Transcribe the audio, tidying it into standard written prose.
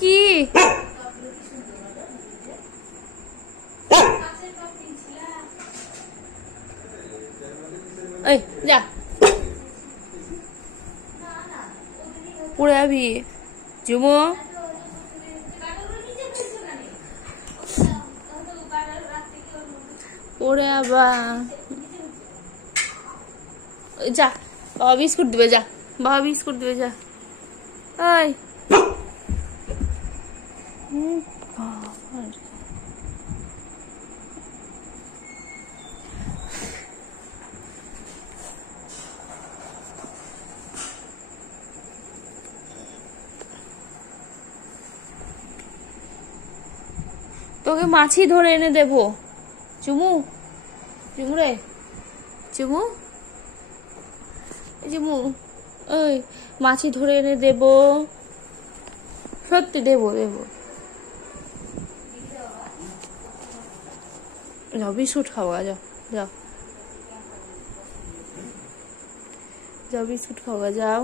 কি এই যা পড়ে যাবি জুমু। পড়ে আবা যা, বাবা বিস্কুট দিবে যা, বাবা বিস্কুট দিবে যা। এই তোকে মাছি ধরে এনে দেবো চুমু। চুমু রে চুমু, চুমু ওই মাছি ধরে এনে দেবো, সত্যি দেবো দেবো। যাও বিস্কুট খাওয়া, যাও যাও যাও বিস্কুট খাওয়া যাও।